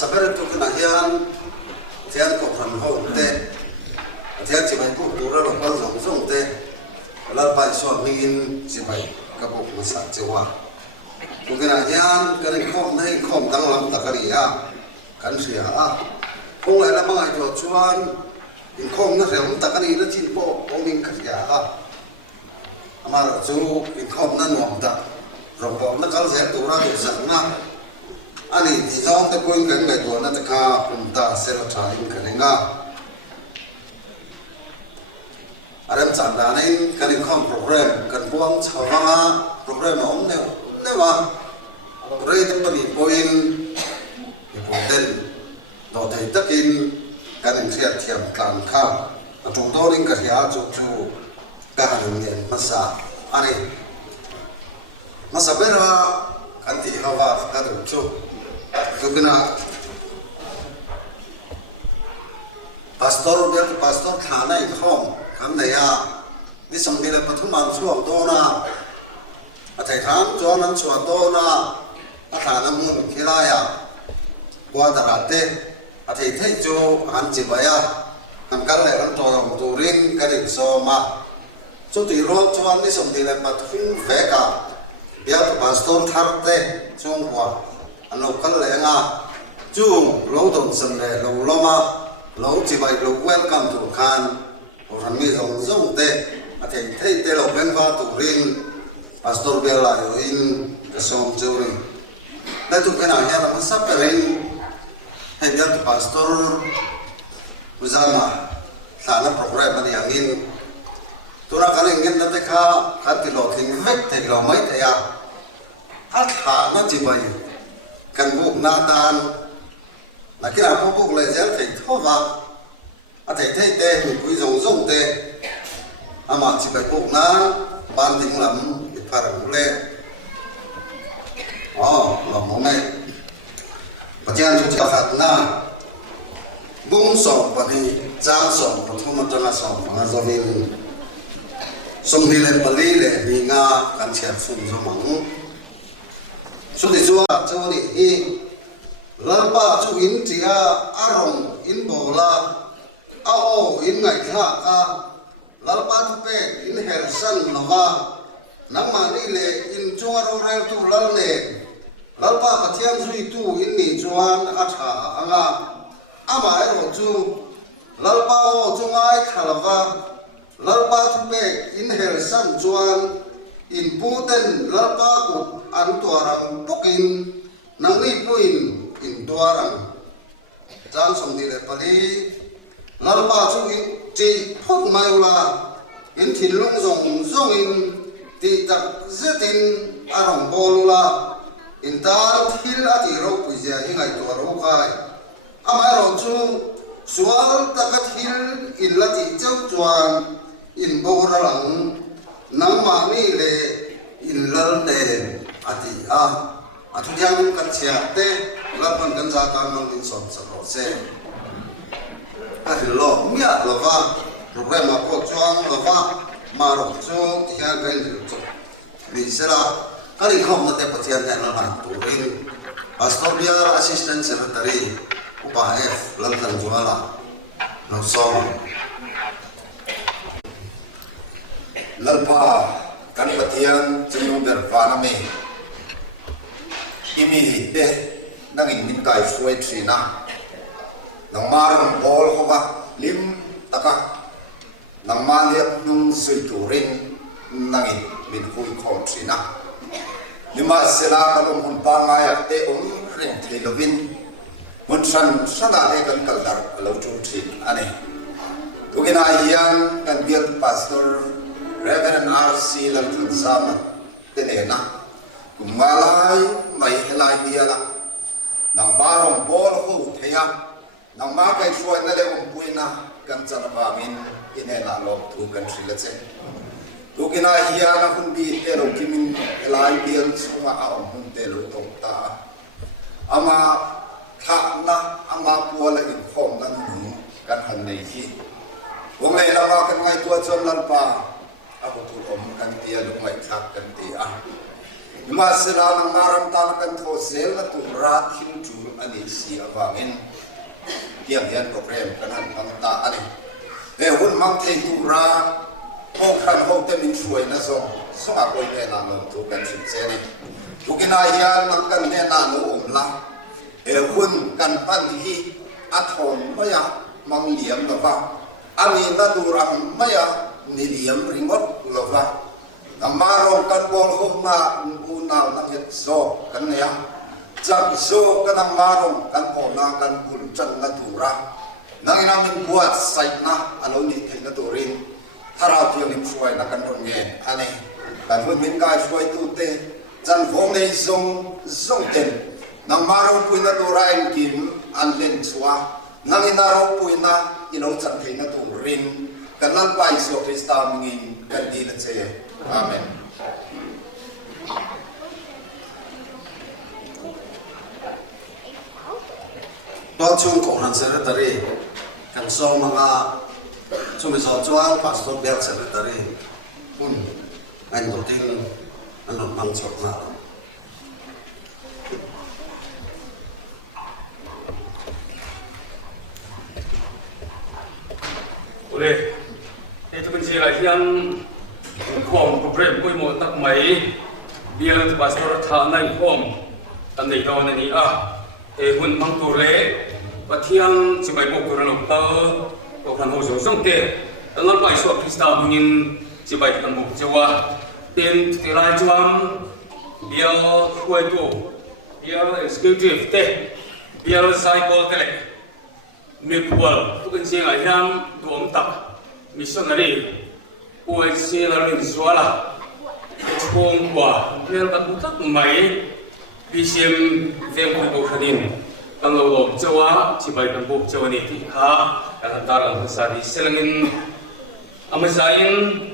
Sabar tu kena hian hian ko phan ho te hian chi bai ku tu ra lo pal zong zong te la pai so min chi bai ka bo ku sa chewa tu kena hian kan khom nei khom dang lam takaria kan sia a ko la ma ngai to chuan in khom na reum takari na chin po o min ka ya a amar chu in khom na nom da ro bo na kal zer tu ra tu sa na ani di zong te point kan ngai to na ta ka ta sel tha in kan nga aram chan da nei kan khom program kan buang chawa program om ne wa rei te pani point important do thai takin kan sia thiam kan kha atong do ring ka ya chu chu ka han yen masa ani masa bera kan ti hawa ka du chu kena pastor khana i khom kham ne ya ni sam de la pathuman chuak do na a thai tham chuan an chuan do na a thana mun khila ya kwa da ra te a thei thei chu han chi ba ya an kal le ran to yong tu ring ka ring so ma chu ti ro chuan ni sam de la pathun ve ka ya pastor thar te chung kwa anh lộc cắt lẻ nga chung lâu đồng sân lẻ lâu loma lâu chỉ vậy lâu welcome to khan rồi thằng mi rong rong tê à thì thấy tê lâu bên pha tụ riêng pastor bia lại rồi in cái sông châu riêng đây tụ cái nào nha là nó sắp cái riêng hay nhớ tụ pastor bây giờ mà là nó program mà đi hàng in tụ ra cái riêng nó tê kha khát cái lò thình vết thì lò mấy thế à hát thả nó chỉ vậy kan buk na dan na kira ko buk le zel thei thova a thei thei te hu kui zong zong te ama chi bai buk na ban ding lam i phar le lo mo me pathian chu cha khat na bung sòng và đi trang sòng và thu một trang sòng và do mình sông đi lên Bali để vì nga cần chèn sùng cho mỏng số thì chúa cho đi lalpa chu in chia arong in bola ao in ngày thà ka lalpa tu pe in hersan nova nama ni le in chua ro rel tu lal le lalpa pathian zui tu in ni chuan a tha anga ama ero chu lalpa o chungai thalava lalpa tu pe in hersan chuan in puten lalpa ku an tuarang pokin nang ni puin in tuarang jang som ni le pali lalpa chu in ti phok mai ula in thin lung zong zong in ti tak zetin arong bolula in tar thil ati ro puja hi ngai to ro kai amai ro chu sual takat hil in lati chau chuan in bora lang nang ma ni le in lal te ati a atu yang kan chia te lapan kan za kan mang in som sa ro se a lo mia lo va program ma ko chuan lo va ma ro chu tia kan chu ni sera kali khom na te pathian na la tu ring pastor biar assistant secretary upa f lantan juala no som lalpa kan pathian chunu ber vana me imi te nangin min kai suai trina nang marang bol hoba lim taka nang maliap nung sui turin nangin min hui khom trina lima sela kalong hun pa ngaya te ring thelovin mun san sana le kan kaldar lo chu thin ane tugina hian kan bial pastor Reverend R.C. Lantan Sama tenena kumalai mai helai biala nang barong bol hu theya nang ma kai suai na le puina kan chana ba min inena lo thu kan thila che tugina hiana hun bi te ro kimin helai bial sunga a hun te lo tong ta ama tha na ama puala in khom nan nu kan han nei hi wong le lama kan ngai tua chom lalpa aku tu om kan dia lu mai thak kan dia ma sira nang maram ta kan tho sel na tu ra thin chu ani si awangin tiang hian program kan han mang ta ani e hun mang the tu ra hong khan ho te min suai na so so a koi ne na no tu kan sin se ni tu kina hian nang kan ne na no om la e hun kan pan hi a thon maya mang liam na ba ani na tu rang maya niliam ringot lova namaro kan bol homa unal na yet so kan ya jam so kan namaro kan bona kan bul chan na tura nang inamin buat site na alo ni thai na turin thara ti lim suai na kan ron nge ane kan hun min ka suai tu te chan vong nei zong zong ten nang maro puina tura en kim an len chua nang inaro puina ino chan thai na turin kanal pa iso Krista mingin kandilan saya. Amen. Tuan chung koran secretary kan so mga sumiso chuan pastor biar secretary pun ang doting ano mang chok na Ule itu kan sila yang kom problem koi mo tak mai biar pastor thanai kom tanai dawan ni hun mang tu le patiang si mai bok kuran okta ko kan ho song te tangan pai so Krista mungin si bai kan bok jawa ten tirai chuan biar koi tu biar executive te biar cycle te le Mikual tu kan siang ayam tuam tak missionary uai siang lalu suala ekspong kuah biar tak butak mai bisim vengku bokanin kalau Jawa cibai kan bok Jawa ni ha kan antara besari selengin amasain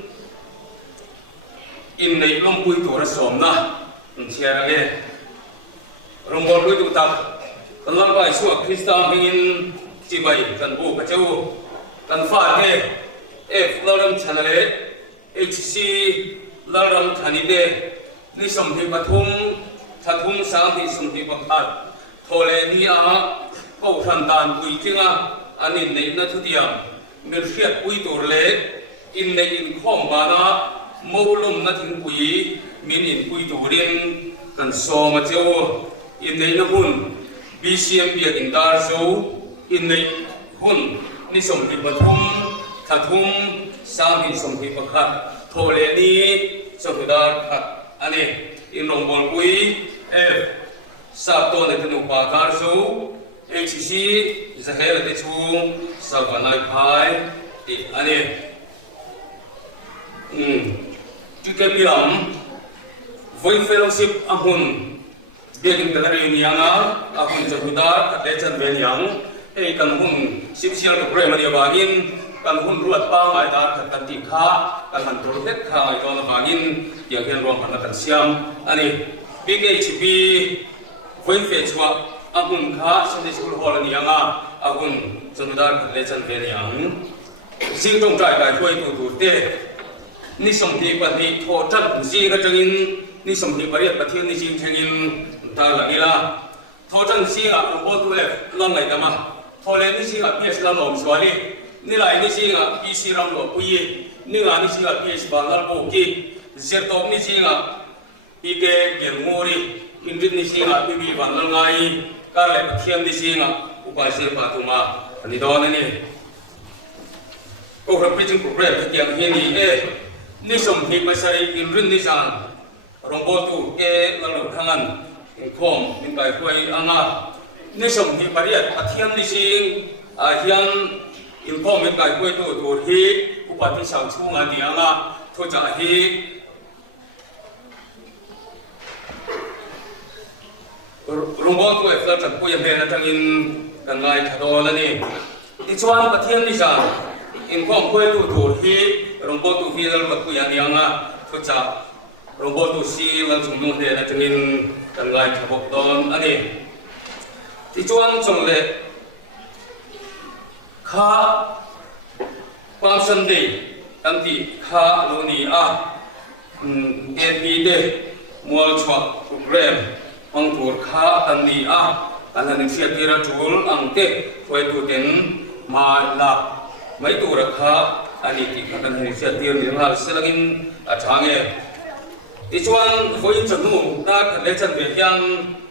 in nei lompui tu rasomna siang le rombol tu tak kalau pai suak Krista ingin จีบกันบูกระจูกันฟาดเอฟลารำชนะเลHC ลารำชนิดเดนิสมทิปทุมทัทุมสามที่สมทิปพัดโทเลนีอาก็ทันดานปุยจิงอันนี้ในนัทุเดียมมีเสียปุยตัวเล็กอินในอินข้อมบานะมูลุมนัทินปุยมีอินปุยตัวเรียนกันโซมาเจ้าอินในนักหุ่น BCM เบียกินดาร์โซอินในหุ่นนิสมทิปทุมทัทุมสามที่สมทิปพัดโทเลนีสมทิดาร์พัดอันนี้อินลงบอลปุยสับตัวในถนนปาการซูHC จะเห็นได้ชูสับกันในภายอันนี้จุดเก็บยามวันเฟลชิพอาหุนเบียกินกันในยูนิยังอาหุนจะหุดาร์เลจันเวียนยังกันหุนสิบเชียร์กับเรื่องมันเดียวบากินกันหุนรวดป้าหมายตากันติข้ากันหันตัวเล็กข้าไอตอนบากินอย่างเห็นรวมกันกันเสียมอันนี้บิ๊กHBวันเฟชัวอาหุนข้าสันติสุขฮอลนี่ยังอาหุนจะหุดาร์เลจันเวียนยังสิ่งตรงใจการช่วยตัวเต้นี่สมทีปฏิโทจันจีกระจังนี่สมทีปริยัติปฏินี่จริงเชิงตาหลังนี้ละโทจันจีอ่ะรู้ตัวเองลองไงกันมาโทเลนี่จีอ่ะพีเอสลำหลงสวาลีนี่ไหลนี่จีอ่ะพีซีลำหลงปุยนี่งานนี่จีอ่ะพีเอสบางลำโบกีเซตอมนี่จีอ่ะพีเกเกียงมูรีอินดินี่จีอ่ะพีบีบางลำไงการเล่นเทียมนี่จีอ่ะอุปสรรคปาตุมาอันนี้โดนนี่ก็รับผิดชอบโปรแกรมที่ยังเห็นนี่นี่สมทีภาษาอินรินนิสันรองบอตูหลังทางนั้นคอมเป็นไปคุยอ่างนี่สมทีปริยัติพัฒน์นี่สิยังอินคอมเป็นไปคุยตัวที่อุปถัมภ์สังชูงานนี้อ่างทุกจากที่รองบอตูเฟลจัดคุยยังเป็นทางอินกันไงทัดโอนนี่ที่ชวนพัฒน์นี่สันอินคอมคุยตัวที่รองบอตูที่เราคุยอย่างนี้ทุกจากรองบอตูซีเราจุ่มลงเดินจงินกันไงทับตอนอันนี้ที่ชวนจงเล็กข้าความสันติอันที่ข้าโลนีเอ็นพีเดมัวชวโปรแกรมอังตัวข้าอันนี้อันนั้นเสียทีระจูลอังเตไว้ตัวเด่นมาละไม่ตัวราคาอันนี้ที่กันให้เสียทีนี้เราเสียลังจางที่ชวนผู้หญิงจะนุ่งนักเลจันเบียง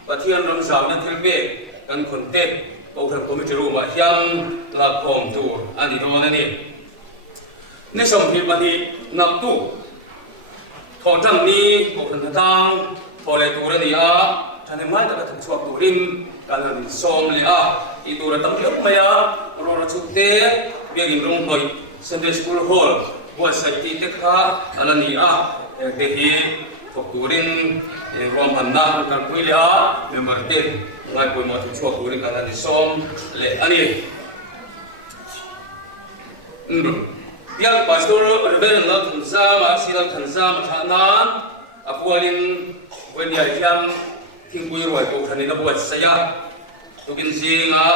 ปะเทียนรำสาวนั่นที่เบกันคนเตะโอ้ครับผมไม่รู้ว่ายังหลักของตัวอันนี้ตรงนั้นนี่ในสมัยปฏินับตู้ของท่านนี้บุคคลต่างๆพอเลยตัวนี้ท่านไม่ต้องถึงช่วงตัวริมการเรียนส่งเลยอีตัวเราต้องเลือกไหมเราชุดเตะเบียงลงหน่อยเซนเดสคูลฮอลว่าใส่ที่เด็กอันนี้เด็กทุกตัวริมรวมพันธุ์กันคุยเลยเมื่อเด็กง่ายกว่ามาถึงช่วงตัวริมการเรียนส่งเลยอันนี้yang pastor reverend nak sama silang sama thana apualin wenia yang tingui roi ko thani na buat saya tukin singa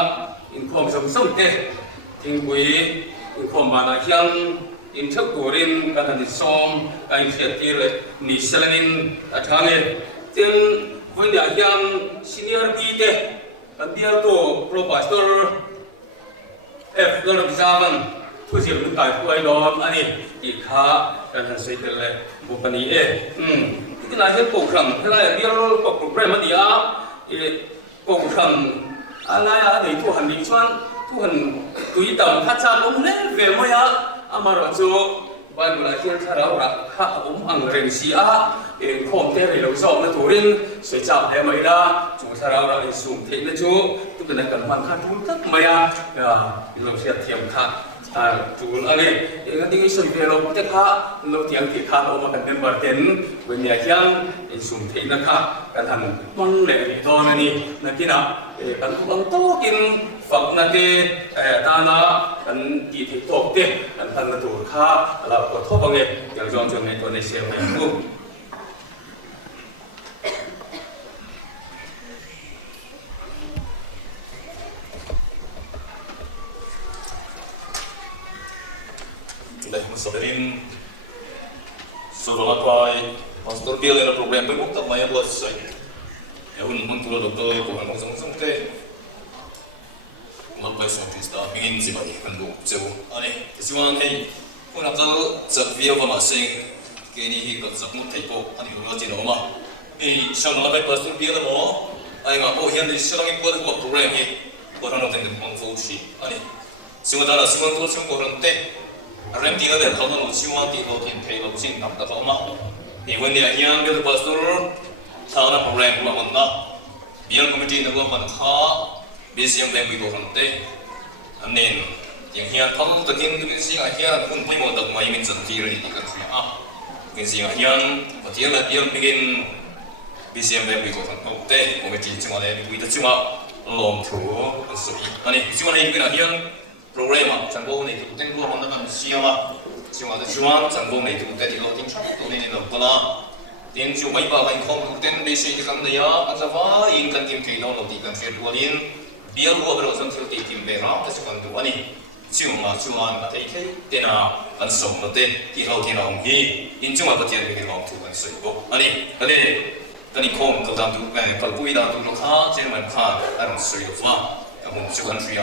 inform som te tingui inform bana yang in thak turin kan ni som kai fiatir ni selangin athane tin wenia yang senior bi te kan dia to pro pastor f lor bisavanผู้เชี่ยวชาญต่างผู้ไอ้ดอมอันนี้อีกข้าการทำสิ่งเป็นเลยบุปนิที่นายเห็นปกครองที่นายเรียกเราปกครองมาดีปกครองอะไรอะไรทุกหันดิฉันทุกหันตุยต่ำทัชชาผมเนี่ยเวรมายอามาราจูบ้านเวลาเที่ยงถ้าเราข้าผมอังเริงสีข้อมเทเรื่องสอบนั่นตัวรินสวยจับได้ไหมล่ะจูถ้าเราสุ่มเทนจูทุกคนกันมันข้าทุกทั้งไม่เราเสียเทียมข้าจูนอะไรอย่างนี้ส่วนเดียวเราจะข้าเราเที่ยงที่ข้าเรามากันเป็นบาร์เทนวันนี้ยังสุ่มเทนนะครับกันทำมันเล็กตอนนี้นักกินกันทุกคนโตกินฝักนักเตะตาหน้ากันกี่ที่ตกเตะกันทำตัวข้าเราก็ทบกันเลยอย่างจอมจนในตัวในเสียงในรูป đây một số đến số đó là quay pastor bill là problem với một tập máy bớt sấy un mun tu doctor ko ang song te một bài sáng Krista mình chỉ vậy cần đủ châu anh ấy chỉ muốn hay con nào đó giật video và mà sinh cái này thì cần giật một thầy cô anh ấy nói chuyện đó mà thì sau đó bài pastor bill là mỏ anh mà hiện tại sau đó mình có program gì có thằng nào thành công phô chi anh ấy chúng ta là chúng tôi chúng tôi rằng thế anh tiếng là thằng nào chúng tôi thì có thể thấy là chính nắm được mà thì vấn đề hiện bây giờ pastor thằng nào program của mình đó biar committee nó có phần khó BCM bên quy rằng thế nên những hiện thông tự nhiên cái gì là hiện cũng quy mô đặc mấy mình dần thì rồi thì cái gì cái gì là hiện và thì là biar begin BCM bên quy rằng thế committee chúng ta nên quy được chúng ta lòng thủ sự anh chúng ta này cái là hiện program chẳng bao này tụi tên luôn nó làm gì mà chúng ta chẳng bao này tụi tên thì lo tính chắc tụi này làm cái nào tiếng chú mấy bà anh không tụi tên đi suy thì cần đấy á anh sẽ phải in cần tìm thấy đâu đầu tiên cần phải đua lên biar gua berus untuk tim berang tu sekarang tu ani cuma thấy cái tên nào anh sống nó tên thì lâu thì nào hi in cuma betian begini orang tu anh soi bo ani tadi kom kau dah tu kalau bui dah tu lo kha jangan kha anh soi lo fa kamu cuman soi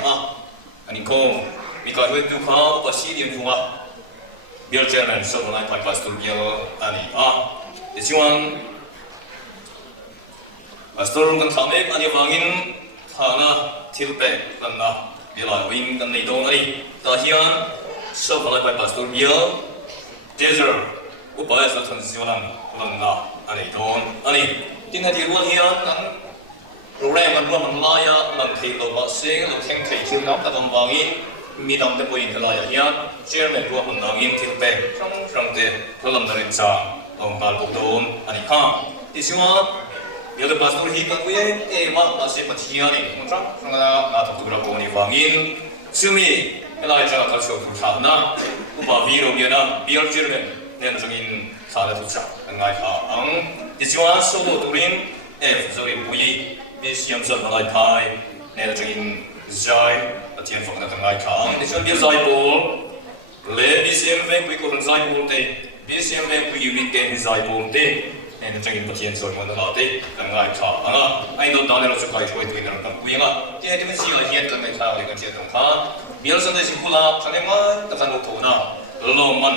ani kom mika tu tu kha pasti dia tu biar jangan so lo naik pas tu biar ani cuma pastor kan kami ani bangin thana thilpe kanna bila wing kan nei dong ai ta hian so balai pai pastor bia desert upaya sa thon siwalan lanna ani don ani tin ha tirwa hian kan program kan ruam la ya man thei lo ba se lo theng thei thil nam ta dom bangin mi dam te poin la ya hian chairman ruam nangin thilpe trong te tholam darin cha ong bal don ani kha ti siwa biar pastor hidup gue, masih percaya nih, macam kalau nak tu berapa ni bangin, sumi, kalau aja kalau suatu sana, ubah biru biar cermin, dan jengin sana tu cak, engai ang, di sana solo turin, sorry bui, bis yang sana lagi pai, dan jengin zai, atian fakta engai ang, di sana biar zai bol, le bis yang bui korang zai bol te, bis yang bui unit ke zai bol te. nên trong những chuyện rồi muốn nói đấy là ngài thọ anh đâu đó là sự cải thiện tôi nên là quý ngà thì cái gì là hiện cần phải thao để cần chuyện đồng ha bây giờ đây chính là cho nên mà tập sản thổ nào lâu mình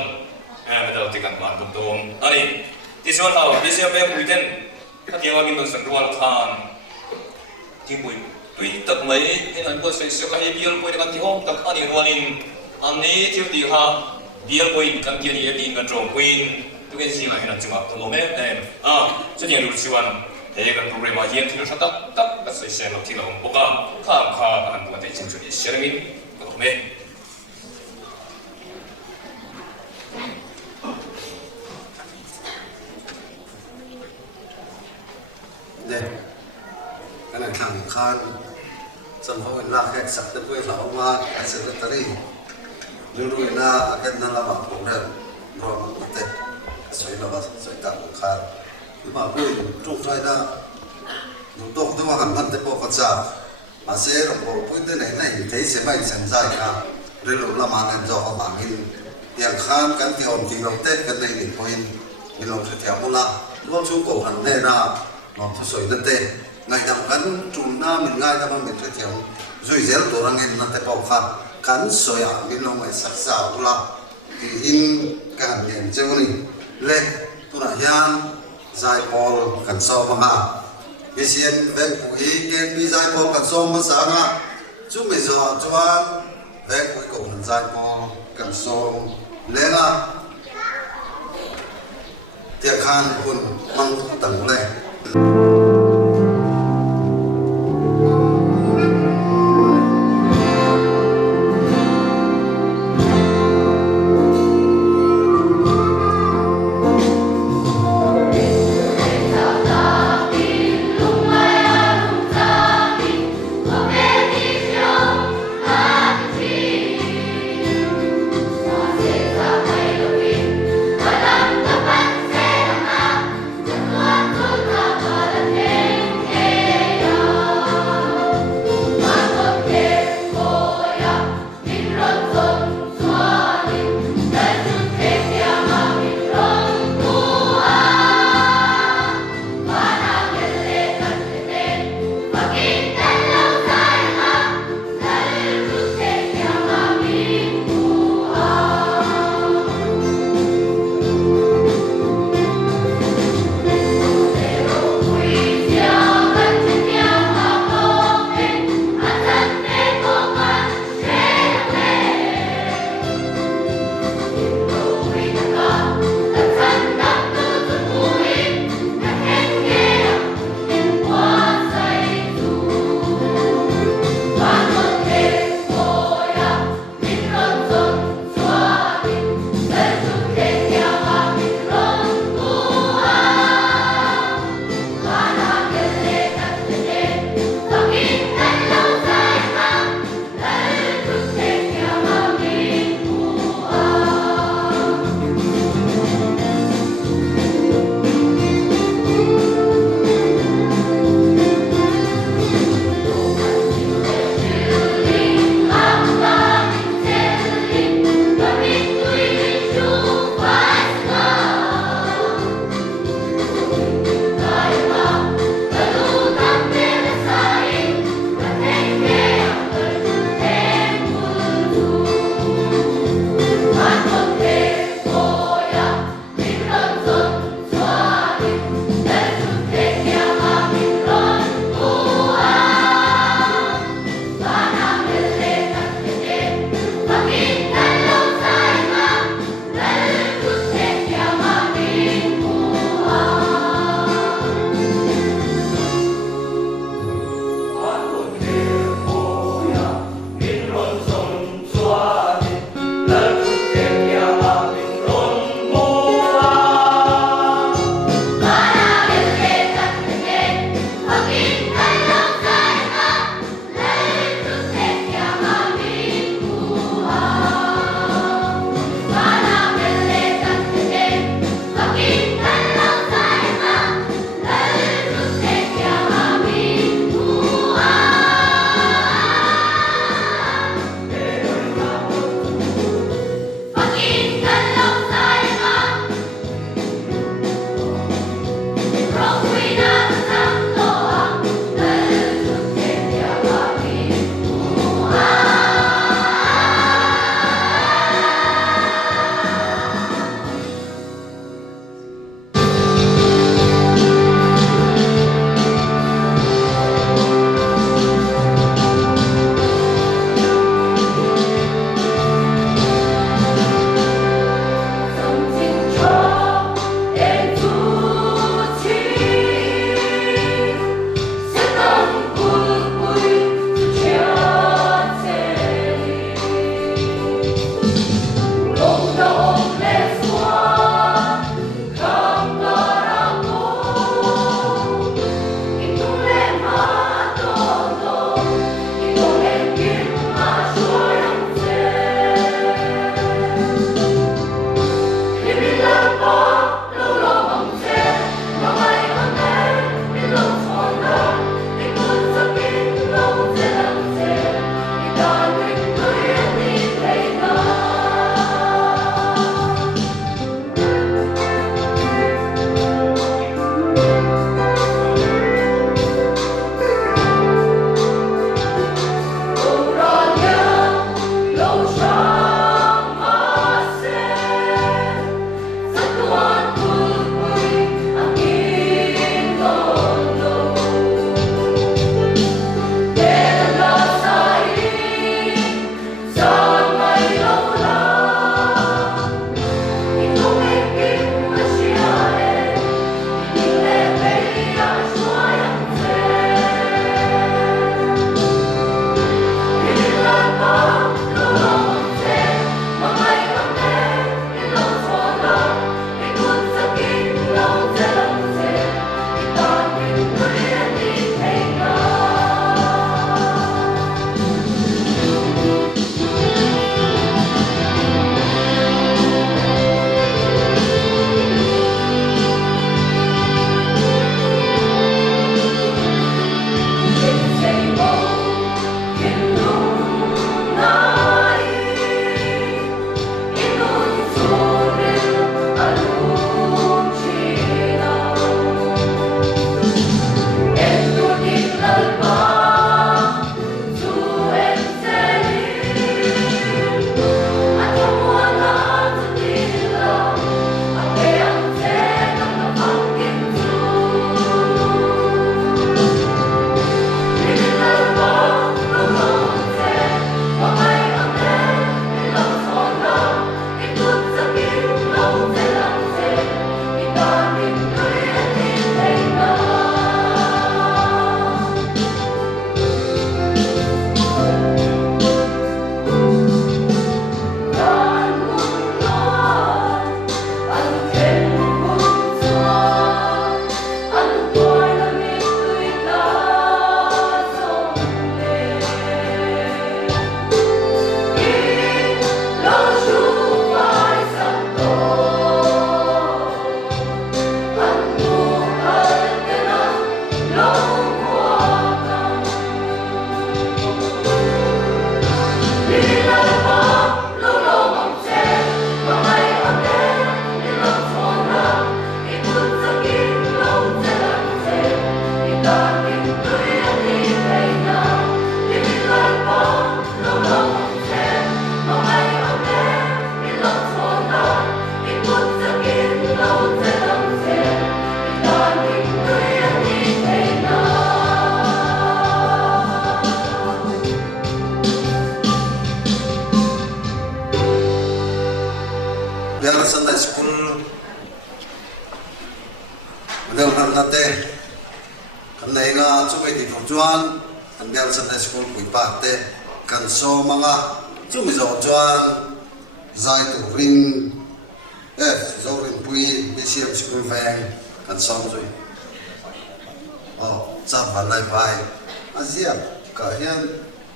bây giờ thì cần bạn cũng đúng anh thì sao thao bây giờ về quý tên các nhà mìnhต้องสังรวจทานที่ปุยตุยตักไม่ที่นั่นก็ใส่เสื้อให้เบี้ยปุยกันที่ห้องตักอันนี้วันนี้อันนี้ที่ตีฮะเบี้ยปุยกันที่นี่ตีกันตรงปุยtu cái gì mà hiện cuma kalau memang jadi yang dulu siwan kan program aja yang tidak tak kasih saya nak tidak buka kan buat yang jadi sharing kalau memang deh karena thằng khan sân phong là khách sắp tới quê lão mà cái sự rất tari dulu na akan nala bang program rồi mà tết soi là bác soi tặng khăn nhưng mà bây trong trai đó chúng tôi không có hẳn tới bộ phật giáo mà sẽ là bộ phim này thấy sẽ phải sẵn dài cả rồi lúc là mà nên do họ bằng hình tiền khăn cái tiền thì lòng tết cái này thì thôi thì lòng sẽ theo một là lúc chúng cổ hẳn này là nó phải soi đất tết ngày nào cắn trùn na mình ngay ra mà mình sẽ theo rồi dễ tổ ra nghe nó tới bộ khăn cắn soi à mình lòng phải sắc sảo là thì in cái hẳn nhận cho mình lệ tu là hian giải bol cần so mà cái xiên ven phụ ý cái bị giải bol cần so mà sáng chú mình giờ choan ven cuối cùng giải bol cần so lẽ là tiệc khan kun mang tầng lệ Hãy subscribe cho kênh Ghiền Mì Gõ để không bỏ lỡ Biar Sunday school Biar nate kan nay nga chumi di chuan kan biar Sunday school pui pa te kan so mga chumi zo chuan zai tu ring zo ring pui BCM school veng kan som zui cha ban lai pai azia ka hian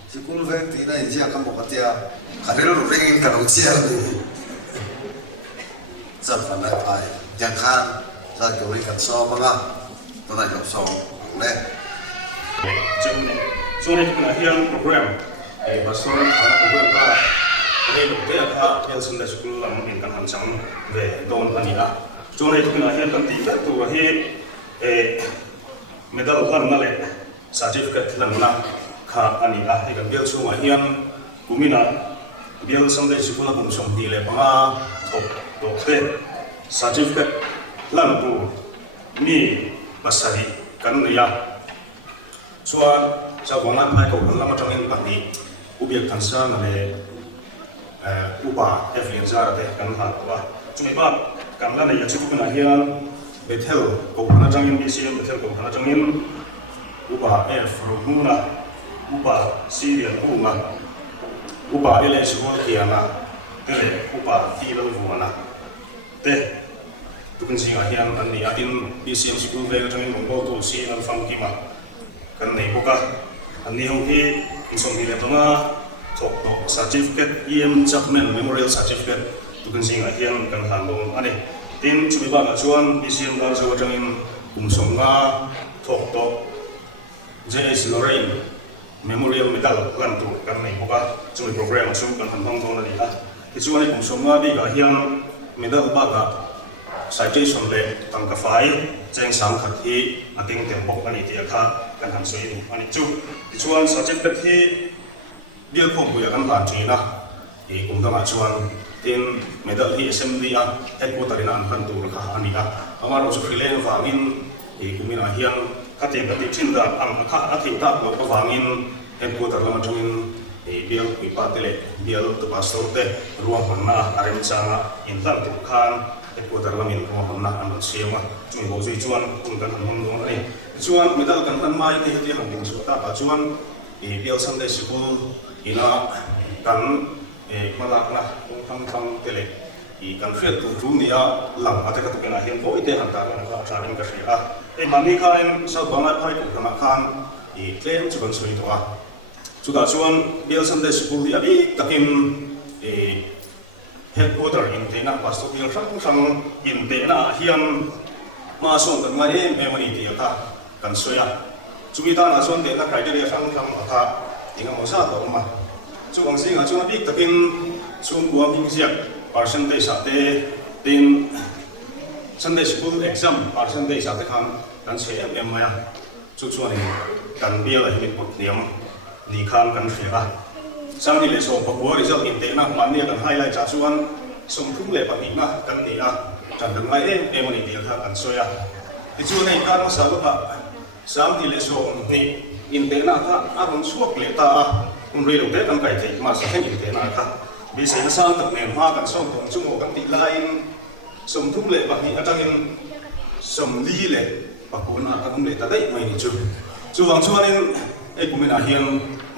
school veng ti na injia kam mo katia karel ring kan usia ni rất là đại phải giang khan ra kiểu đi cắt so vâng ạ tôi này đọc so đấy cho nên là hiện program và số program ta đây là cái là hiện sinh đại school làm mình cần hoàn thành về đồn là gì đó cho nên là hiện cần tìm được tụ hiện medal lần nào lệ certificate lần nào khá anh là thì cần biết số mà hiện của mình là biết sinh đại school là cũng sống tỷ lệ bằng thuộc dokter certificate lampu ni basari kan ya chuan chawana mai ko lama tangin pati ubiak thansa na le upa eflin zara te kan ha wa chumi ba kan la na ya chu na hian bethel ko na tangin BCM bethel ko na tangin upa f rumuna upa syrian uma upa ele shwal kiana tele upa ti lo vuana te tukun singa hian an ni atin BCM school ve tangin mongbo to si an fam ki ma kan nei boka an ni hong hi insom hi le tonga thok to certificate Chapman memorial certificate tukun singa hian kan han lo ani tin chubi ba na chuan BCM dar zo tangin som nga thok to JS Lorraine memorial medal kan tu kan nei boka chu program chu kan han hong to na ni ha chuan ni som nga bi ga hian medal ba ga citation le tang ka fai cheng sang khat hi ating tem bok ani ti kha kan han soi ni ani chu chuan certificate hi bial khom bu ya kan la thina e kum da chuan tin medal hi assembly a headquarter in an han tu kha ani a amaro chu khile wangin e kumina hian khate ka ti thin da ang kha a thi ta ko wangin headquarter lama thungin e bial pi pa tele bial to pastor te ruang honna arem changa in tan tu khan headquarter lamin ruang honna an siama chung bo zui chuan kun kan hon no ani chuan medal kan tan mai te ti hang ding chu ta ba chuan e bial Sunday school ina kan e malak na thang thang tele i kan fiat tu ru nia lang ate ka tu kana hian ko ite han ta kan ka tharin ka ria e mani khan sa banga phai ku kana khan e claim chu kan sui to a chuda chuan bial Sunday school ya bi takin e headquarter in tena pastor bial sang in tena hian ma song kan ngai em ani ti ka kan soya chubi ta na son de na criteria sang aka inga mo sa to ma chu ang singa chu bi takin chung buang hing siak percentage ate tin Sunday school exam percentage ate kan CMM maya chu chuan kan bia la himin put niam ni khan kan fira sang ni le so ko result in te na man ne kan highlight cha chuan som thum le pa ni na kan ni a chan kan ngai em ni dia kha kan soya ti chu nei kan sa ba sang ni le so ni in te na kha a ron suak le ta ri lo te kan kai thei ma sa in te na kha bi se na sang tak ne ma kan som thum chu mo kan ti lain som thum le pa ni atangin som li le pakuna kan le ta dai mai ni chu wang chuanin ei kumina hian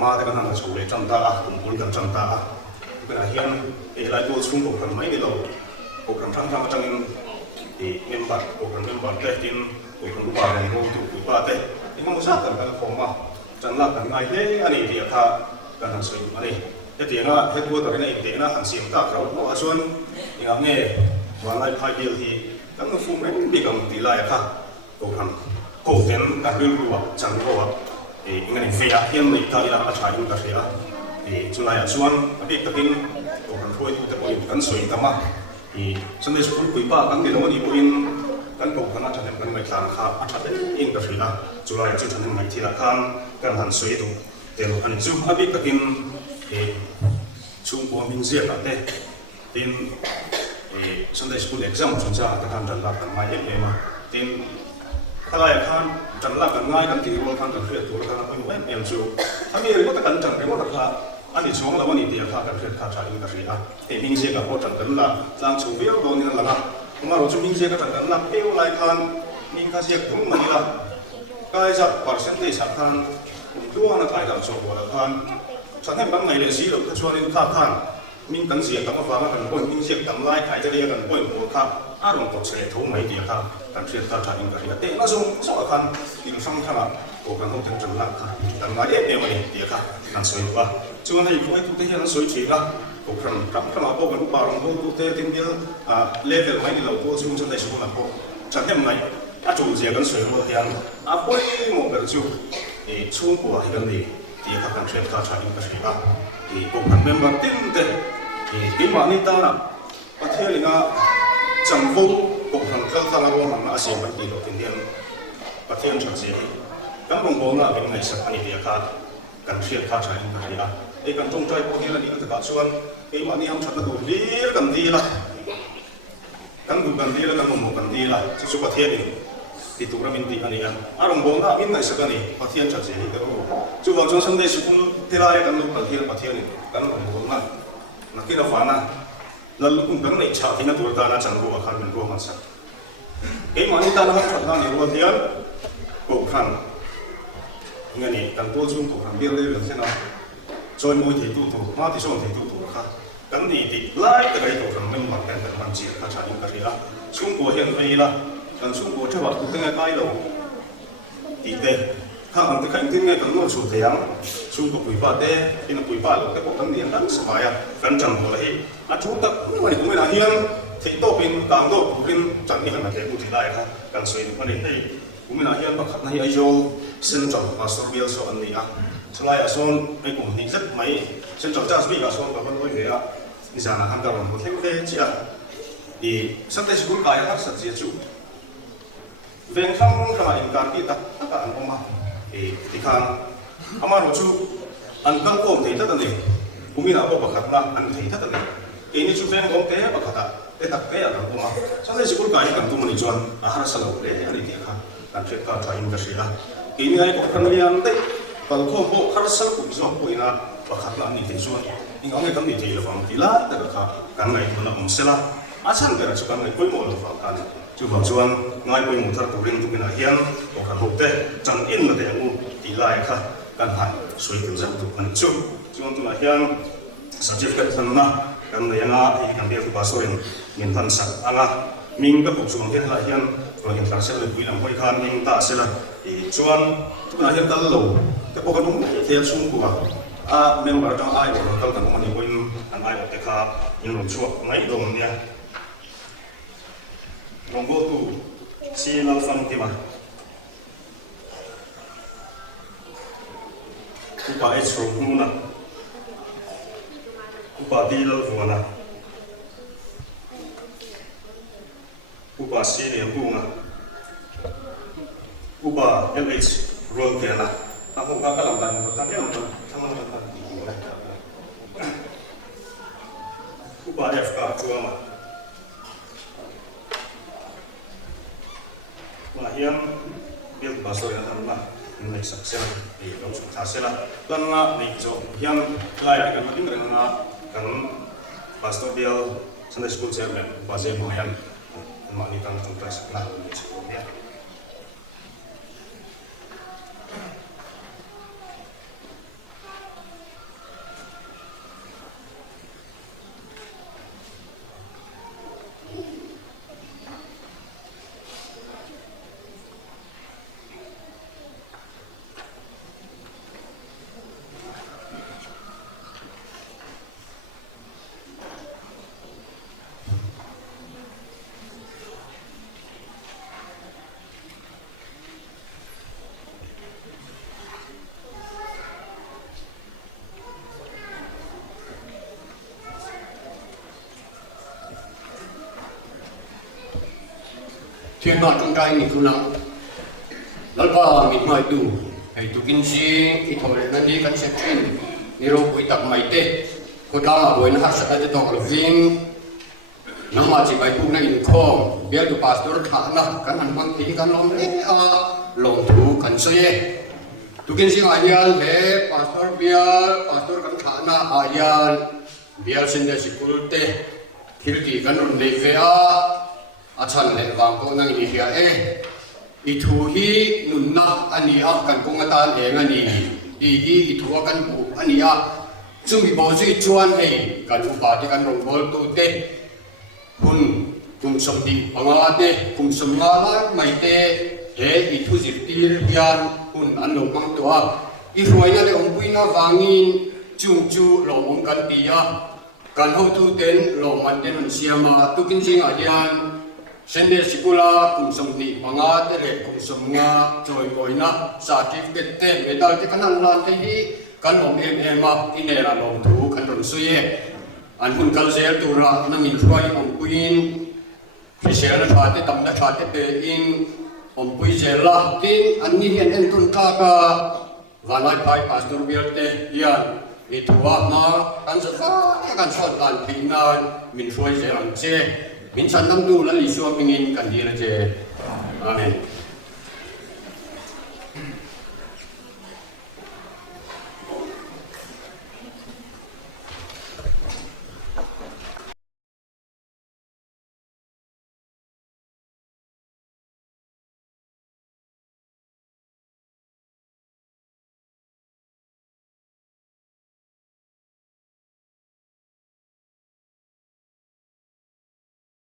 ma ta kan hanga chho le cham ta a kumpul kan cham ta a kumina hian ei lai go chung ko kan mai ni lo ko kan thang thang changin e member ko kan member te tin ko kan pa ren go tu pa te i mo sa kan kan khom ma chan la kan ngai le ani dia kha kan han soi ma ni te ti nga he ko ta ni te na han sim ta ka no a chuan inga nge wa lai phai bil hi kan no fu me bi kam ti lai kha ko kan ko ten ka bil ruwa chan ruwa ingani feya hian nei ta ila a tha in ka thea chulai a chuan a bik takin ko kan khoi tu te poi kan soi tama Sunday school pui pa kan dilo ni poin kan ko kana thanem kan mai thlang kha a tha in ka thila chulai chu thanem mai thila khan kan han soi tu te lo an chu a bik takin chung ko min zia ka te tin Sunday school exam chun cha ta kan dan la kan mai em tin khalai khan chan la kan ngai kan ti ro khan kan khre tur kan apoi em chu ami ri ta kan chan re mo ta kha ani chong la wani ti kha kan khre kha cha in ka ri a e ming je ka ho chan kan la lang chu viau do ni la la ma ro chu ming je ka chan kan la peu lai khan ming ka je kum ma ni la kai ja percentage sa khan tu ana kai dam chu wa khan chan hem bang ngai le si lo ka chuan in kha khan min kan sia tam fa kan poi min sia tam lai khai ja kan poi mo kha a rong ko che tho mai ti kha kan sia kha cha in ka ri te na so khan in sang kha ko kan ho ten chan la kha kan ma e mai ti kha kan soi wa chuan nei ko tu te hian soi chi la ko kan ma po kan pa rong ho tu te tin dia level mai ni lo ko chung chan dai su na ko chan hem mai a chu je kan soi mo hian a poi mo kan chu chung ko hi kan ni ti kha kan sia kha cha in ka ri ko kan member tin te ki ma ni ta na pathel nga changvo ko kan kal ta la ro ma a se ba ti lo tin dian pathel chan se kan rong ko na ben ngai sa ani dia kha kan sia kha cha in ka ri a e kan tong trai ko ni la ni ka ka chuan ki ma ni ham chat na do lir kan di la kan du kan di la kan mo kan di la chu pathel ni ti tu ra min ti ani a arong bo na min ngai sa ka ni pathel chan se ni ka ro chu wa chu Sunday school tilai kan lu kan hil pathel ni kan rong bo na na kina fa na la lu kun kan nei cha thina tur ta na chan bo khan min ro man sa e ma ni ta na chat na ni ro hian ko khan ngani kan to chung ko kan bil le le na choi moi thi tu tu ma ti so thi tu tu kha kan ni ti lai ta kai to kan men ma kan man chi kha cha in ka ri la chung ko hian ai la kan chung ko cha wa tu te kai lo ti te kha an te kan tin nge kan no chu te yang chung ko pui pa te in pui pa lo te ko kan ni an dan sa ya kan chan bo la hi a chu ta ma ni ko na hian thei to pin kang do pin chan ni kan na te bu ti lai kha kan soi ni ma ni hei kumina hian bakhat na hi ai jo central pastor bill so an ni a chlai a son ai ko ni zat mai central church bi ga son ka ban loi he a ni sana han ka ron mo thek ve chi a i Sunday school kai har sa chi chu ven khang kha in kan ti ta ta an oma ti khan ama ro chu an kan ko thei ta ta ni kumina ko bakhat na an thei ta ta ni ke ni chu ven kom te bakhata te tak te an oma Sunday school kai kan tu mani chuan a har sa lo le ani ti kha kan thek ka thain ka sia ke ni ai ko kan rian te pal ko bo har sal ku zo ko ina bakhat na ni te chuan inga nge kan ni te la fam ti la ta ka kan ngai ko na om sela a chan ka chu kan ngai ko mo lo fa kan chu ba chuan ngai ko mu thar tu ring tu kina hian ko kan ho te chan in na te mu ti lai kha kan han soi tu zat tu kan chu chuan tu na hian certificate san na kan nei anga i kan be ba soin min than sa anga ming ka puk chuang hian la hian ko hian tar sel le pui lam hoi khan ming ta sela i chuan tu na hian dal lo te ko kan mu te chung ku a member tang ai ko kal kan mo ni ko in an ai te kha in lo chu ngai dom nia rong go tu si lau fang ti ma ku pa e chu mu na ku pa di lau fu na upa si ni bunga upa LH role ke na tamu ka kalam tan ta ke on tamu ta upa F ka chuama ma hiam bil basor ya tan ma ini saksen di dalam saksen lan na ni jo hiam lai kan mating ren na kan pastor bil Sunday school chairman pasal mayan mani kang tugas lah ya. Thiên hạ trong trai mình tu nắng, lỡ ba mình mai tu, hay tu kinh sĩ, ít thôi nên đi căn sẽ chuyên, đi rồi buổi tập mày tê, cô ta mà buổi nó hát sẽ tới tàu viên, nó mà chỉ bài buông này in khom, bây giờ pastor khá na, căn ăn mang tính căn lòng ấy lòng thú căn soi, tu kinh sĩ ayan he pastor căn khá na ayan, bây giờ xin để school tê, thiếu gì căn lòng này về achan le wang ko nang ni hia I thu hi nun na ani a kan ko ngata le ngani I thu kan bu ani a chumi bo ji chuan hei kan pa ti kan rong bol tu te hun kum som di panga te kum som nga la mai te he I thu ji tir bian hun an lo mang to a I ruai na le ong puina wangin chu lo mong kan ti a kan ho tu ten lo man ten un siama tu kin sing a yan Sunday school kum som ni panga te le kum som nga choi boina certificate te medal te kanan lan te hi kan mom em a inera long thu kan ron suye an hun kal zel tura nang in ruai ong puin fisel na thate tam na thate te in ong pui zel la tin an ni hian en tun ka ka vanai pai pastor bial te hian I thuwa na kan sa lan thinan min ruai zel ang che min san nam du la li suam mingin kan di la che amen